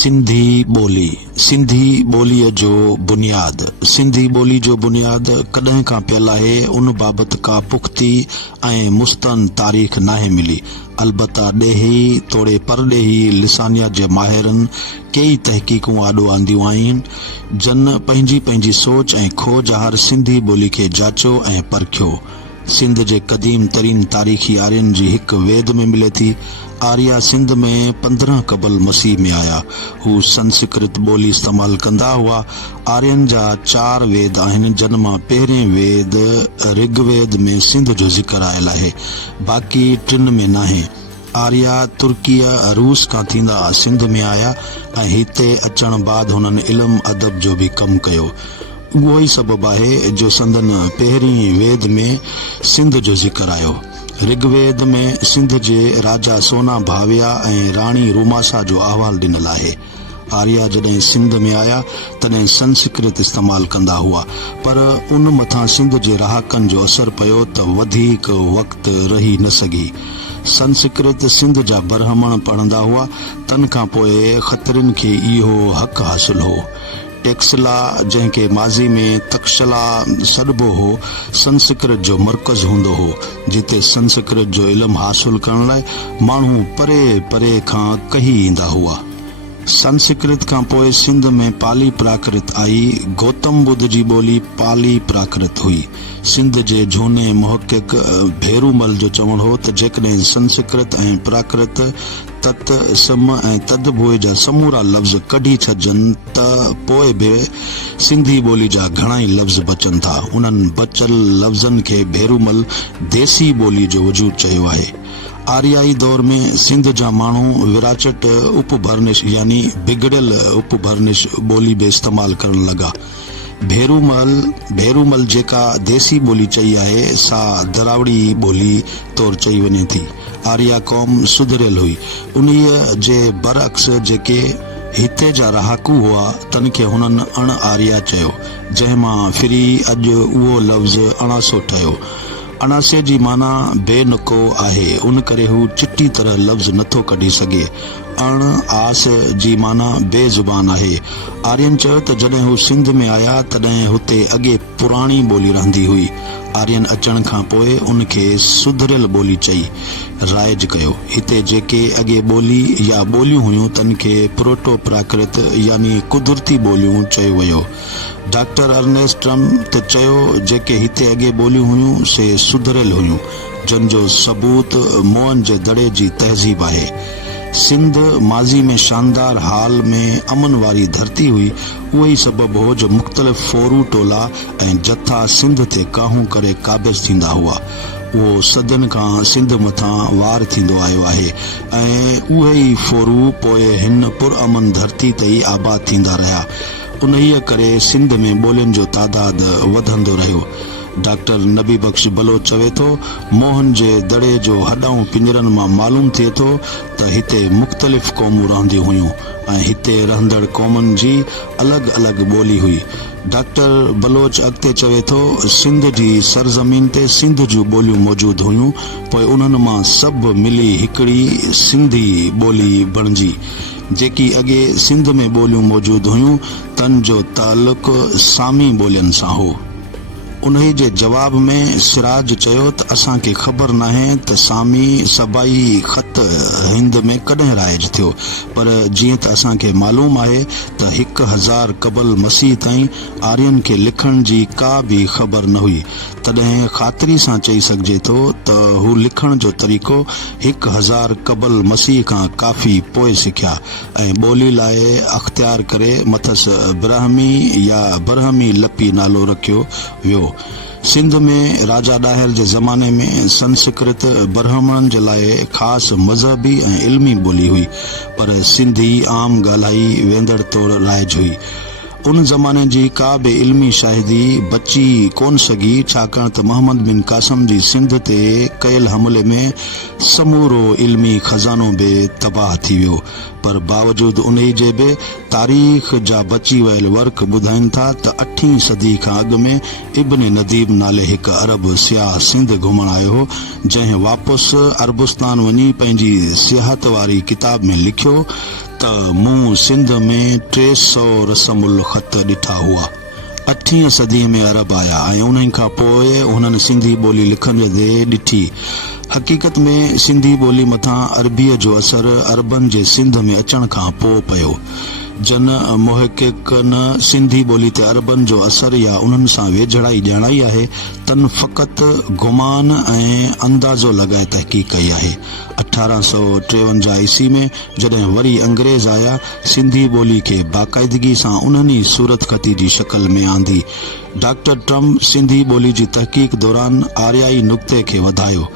सिंधी ॿोलीअ जो बुनियाद। सिंधी ॿोली जो बुनियाद कॾहिं खां पियल आहे, उन बाबति का पुख़्ती ऐं मुस्तन तारीख़ नाहे मिली। अलबत्ता ॾेही तोड़े परॾेही लिसानियात जे माहिरनि कई तहक़ीक़ूं आॾो आंदियूं आहिनि जन पंहिंजी पंहिंजी सोच ऐं खोज हर सिंधी ॿोली खे जाचियो ऐं परखियो। सिंध जे क़दीम तरीन तारीख़ी आर्यन जी हिकु वेद में मिले थी। आर्या सिंध में 15 क़बल मसीह में आया। हू संस्कृत ॿोली इस्तेमाल कंदा हुआ। आर्यन जा 4 वेद आहिनि, जन मां पहिरें वेद ऋग्वेद में सिंध जो ज़िक्र आयल आहे, बाक़ी 3 में नाहे। आर्या तुर्कीअ रूस खां थींदा सिंध में आया ऐं हिते अचण बाद हुननि इल्म अदब जो भी कमु कयो। उहो ई सबबु आहे जो संदन पहिरीं वेद में सिंध जो ज़िक्र आयो। ऋग्वेद में सिंध जे राजा सोना भाविया ऐं राणी रूमासा जो अहवाल ॾिनल आहे। आर्या जॾहिं सिंध में आया तॾहिं संस्कृत इस्तेमाल कंदा हुआ, पर उन मथां सिंध जे रहाकनि जो असर पियो त वधीक वक़्तु रही न सघी। संस्कृत सिंध जा ब्राह्मण पढ़ंदा हुआ, तन खां पोइ ख़तरिन खे इहो हक़ हासिल हो। टेक्सला, जंहिंखे माज़ी में तक्षला सॾिबो हो, संस्कृत जो मर्कज़ हूंदो हो, जिते संस्कृत जो इल्मु हासिल करण लाइ माण्हू परे परे खां कही ईंदा हुआ। संस्कृत खां पोइ सिंध में पाली प्राकृत आई। गौतम बुद्ध जी ॿोली पाली प्राकृत हुई। सिंध जे झूने मुहक़िक़ भेरूमल जो चवणु हो त जेकॾहिं संस्कृत ऐं प्राकृत तत सम ऐं तदभुए जा समूरा लफ़्ज़ कढी छॾजनि त पोइ बि सिंधी ॿोली जा घणाई लफ़्ज़ बचनि था। उन्हनि बचियल लफ़्ज़नि खे भेरूमल देसी ॿोली जो वजूद चयो आहे। आर्याई दौर में सिंध जा माण्हू विराचट उपभरनिश यानी बिगड़ियल उपभरनिश ॿोली बि इस्तेमाल करण लॻा। भेरूमल जेका देसी ॿोली चई आहे, सा दरावड़ी ॿोली तौरु चई वञे थी। आर्या क़ौम सुधरियल हुई। उन्हीअ जे बरअक्स जेके हिते जा रहाकू हुआ, तन खे हुननि अण आर्या चयो, जंहिंमां फिरी अॼु उहो लफ़्ज़ अणासो ठहियो। अणासे जी माना बेनुको आहे, उन करे हू चिट्टी तरह लफ़्ज़ नथो कढी सघे। अण आस जी माना बेज़ुबान आहे। आर्यन चयो त जॾहिं हू सिंध में आया तॾहिं हुते अॻे पुराणी ॿोली रहंदी हुई। आर्यन अचण खां पोइ उनखे सुधरियल ॿोली चई राइज कयो। हिते जेके अॻे ॿोली या ॿोलियूं हुयूं, तन खे प्रोटो प्राकृत यानी कुदरती ॿोलियूं चयो वियो। डॉक्टर अर्नेस्ट त चयो जेके हिते अॻे ॿोलियूं हुयूं से सुधरियल हुयूं, जन जो सबूत मोहन जे दड़े जी तहज़ीब आहे। सिंध माज़ी में शानदार हाल में अमन वारी धरती हुई। उहो ई सबबु हो जो मुख़्तलिफ़ फ़ौरू टोला ऐं जथा सिंध ते काहूं करे क़ाबिज़ थींदा हुआ। उहो सदियुनि खां सिंध मथां वार थींदो आयो आहे ऐं उहे ई फ़ौरू पोइ हिन पुरअमन धरती ते ई आबाद थींदा रहिया। उन्हीअ करे सिंध में ॿोलियुनि जो तादादु वधंदो रहियो। डॉक्टर नबी बख्श बलोच चवे थो, मोहन जे दड़े जो हॾाऊं पिंजरनि मां मालूम थिए थो त हिते मुख़्तलिफ़ क़ौमूं रहंदियूं हुयूं ऐं हिते रहंदड़ क़ौमुनि जी अलॻि अलॻि ॿोली हुई। डॉक्टर बलोच अॻिते चवे थो, सिंध जी सरज़मीन ते सिंध जूं ॿोलियूं मौजूदु हुयूं, पोइ उन्हनि मां सभु मिली हिकिड़ी सिंधी ॿोली बणिजी। जेकी अॻे सिंध में ॿोलियूं मौजूदु हुयूं, तन जो तालुक़ सामी ॿोलियुनि सां हो। उन्ही जे जवाब में सिराज चयो त असांखे ख़बर नाहे त सामी सबाई ख़त हिंद में कॾहिं राइज थियो, पर जीअं त असांखे मालूम आहे त 1000 क़बल मसीह ताईं आर्यन खे लिखण जी का बि ख़बर न हुई। तॾहिं ख़ातिरी सां चई सघिजे थो त हू लिखण जो तरीक़ो 1000 क़बल मसीह खां काफ़ी पोइ सिखिया ऐं ॿोली लाइ अख़्तियार करे मथसि ब्राह्मी या बरहमी लपी नालो रखियो वियो। सिंध में राजा ॾाहिर जे ज़माने में संस्कृत ब्राह्मणनि जे लाइ ख़ासि मज़हबी ऐं इल्मी ॿोली हुई, पर सिंधी आम ॻाल्हाई वेंदड़ तौरु राइज हुई। उन ज़माने जी का बि इल्मी शाहिदी बची कोन सघी, छाकाणि त मोहम्मद बिन कासिम जी सिंध ते कयल हमले में समूरो इल्मी खज़ानो बि तबाह थी वियो। पर बावजूदु उन जे बि तारीख़ जा बची वियल वर्क ॿुधाइनि था त 8वीं सदी खां अॻु में इब्न नदीम नाले हिकु अरब सियाह सिंध घुमण आयो हो, जंहिं वापसि अरबुस्तान वञी पंहिंजी सियाहत वारी किताब में लिखियो त मूं सिंध में 300 रसमुल ख़त ॾिठा हुआ। 8वीं सदी में अरब आया ऐं उन्हनि खां पोइ उन्हनि सिंधी ॿोली लिखंदे ॾिठी। हक़ीक़त में सिंधी ॿोली मथां अरबीअ जो असर अरबनि जे सिंध में अचण खां पोइ पियो। जन मुहक़िक़नि सिंधी ॿोली ते अरबनि जो असर या उन्हनि सां वेझड़ाई ॼाणाई आहे तन फ़क़ति गुमान ऐं अंदाज़ो लॻाए तहक़ीक़ कई आहे। 1853 ईस्वी में जॾहिं वरी अंग्रेज़ आया, सिंधी ॿोली खे बाक़ाइदगी सां उन्हनि सूरत ख़ती जी शक्ल में आंदी। डॉक्टर ट्रम्प सिंधी ॿोली जी तहक़ीक़ दौरान आर्याई नुक़्ते खे वधायो।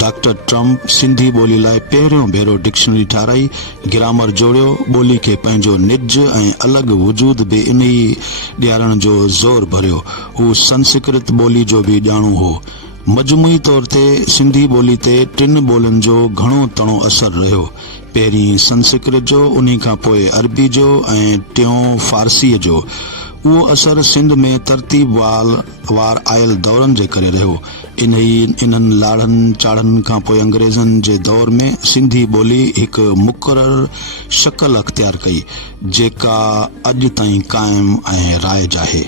डॉक्टर ट्रम्प सिंधी ॿोली लाइ पहिरियों भेरो डिक्शनरी ठाराई, ग्रामर जोड़ियो, ॿोली खे पंहिंजो निज ऐं अलॻि वजूद बि इन ई ॾियारण जो ज़ोर भरियो। हू संस्कृत ॿोली जो बि ॼाणू हो। मजमूई तौर ते सिंधी ॿोली ते 3 ॿोलियुनि जो घणो तणो असर रहियो। पहिरीं संस्कृत जो, उन्ही खां पोइ अरबी जो ऐं टियों फारसीअ जो। उहो असर सिंध में तरतीब वार आयल दौरनि जे करे रहियो। इन्हनि लाड़नि चाड़नि खां पोइ अंग्रेज़नि जे दौर में सिंधी ॿोली हिकु मुक़ररु शक्ल अख़्तियार कई, जेका अॼु ताईं क़ाइमु ऐं राइज आहे।